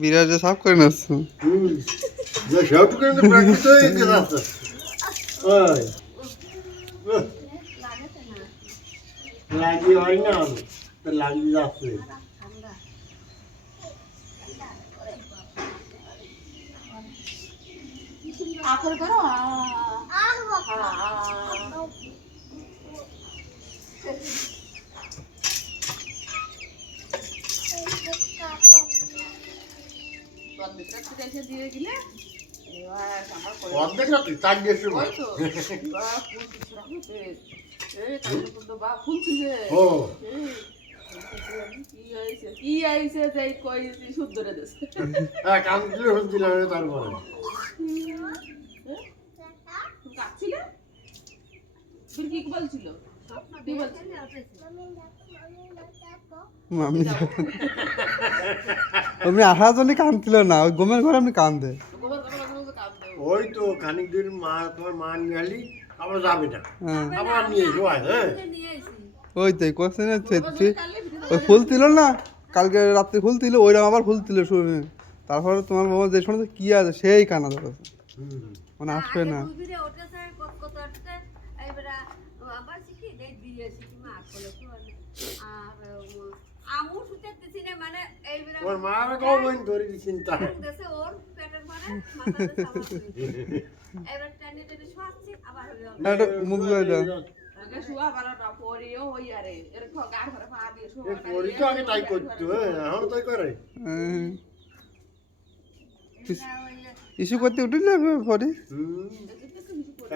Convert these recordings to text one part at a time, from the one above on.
বিরাট সাফ করে নাচ্ছ লাগিয়ে হয় না লাগিয়ে যাচ্ছে आखिर करो দিয়ে গেলে অর্ধেক না চার দেড়শো ফুল ছিল ও কি আইছে যাই কই শুদ্ধ রে দেশ হ্যাঁ কাম দিলে শুনছিলাম তারপরে কাটছিল ফির কি বলছিল কি বলছিল মামি আপনি আসার জন্য কাঁদছিল না ওই গোমের ঘরে আপনি কান্দে ওই তো খানিক দিন মা তোমার মা নিয়ে আলি আবার যাবে না আবার নিয়ে এসো হ্যাঁ ওই তো কোশ্চেন ওই ফুল দিল না কালকে রাত্রে ফুল দিল ওইরকম আবার ফুল দিল শুনে তারপরে তোমার বাবা যে শুনে কি আছে সেই কানা ধরেছে মানে আসবে না তোমার মার কখন ধরে চিন্তা মুখ ধরে দাও পরি তো আগে তাই করতো এখন তাই করে ইস্যু করতে উঠিল পরে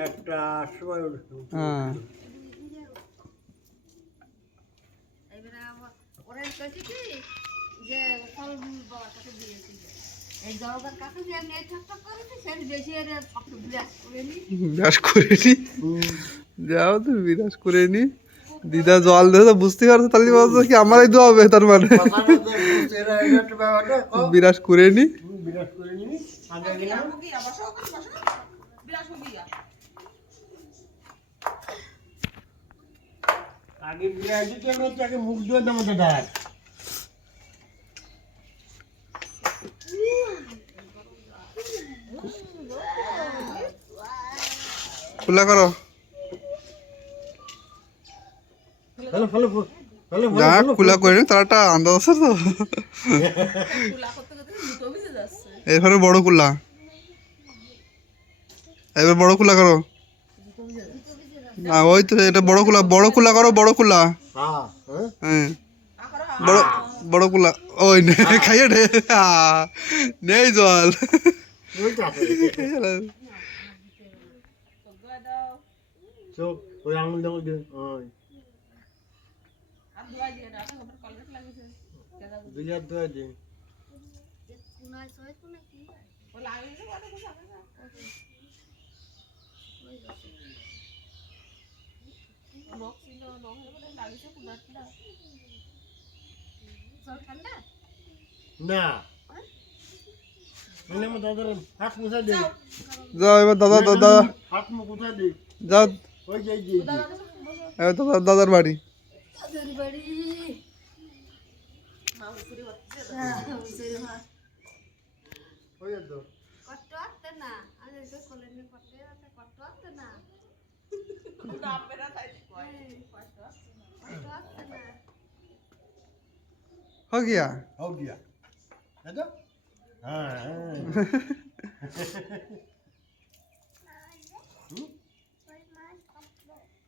একটা সময় হ্যাঁ বিরাজ করে নি যাও তো বিরাজ করে নি দিদা জল দেবে তো বুঝতে পারছো তাহলে বলছো কি আমারই দোয়া হবে তার মানে বিরাজ করে নি বিরাট করে নিবি আগে গেলাম আগে বিরাট দিতে হচ্ছে আগে মুখ ধুয়ে দেবো দাদা খোলা করো হ্যালো হ্যালো হ্যালো যা খোলা করে নি তারটা আন্দাজ আছে তো এরপরে বড় কুলা এবার বড় কুলা করো না ওই তো এটা বড় কুলা করো বড় কুলা হ্যাঁ বড় বড় কুলা ওই নে খাইয়ে রে নেই জল চোখ ওই আঙুল দাও দে দুই হাত ধোয়া দে না দাদার হাত মুছা দে যাও এবার দাদা দাদা হাত মুখ কোথায় দে যাও ওই যে এবার দাদা দাদার বাড়ি हो गया हो गया है तो हाँ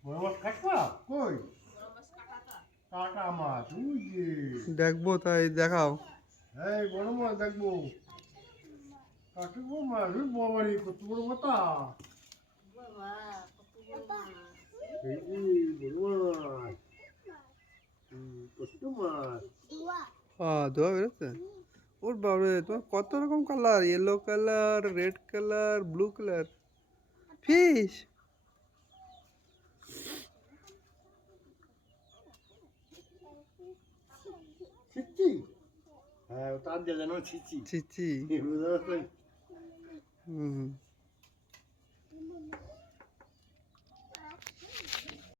বড় মাছ কাটবা কই কাটা মাছ ওই যে দেখবো তাই দেখাও এই বড় মাছ দেখবো কাটবো মাছ ওই বাবারি কত বড় মাথা এই বড় মাছ কত মাছ হ্যাঁ ধোয়া বেরোচ্ছে ওর বাবারে তোমার কত রকম colour yellow colour red colour blue colour fish ছিচি হ্যাঁ তার জানো ছিচি চিচি বুঝতে পারছেন হুম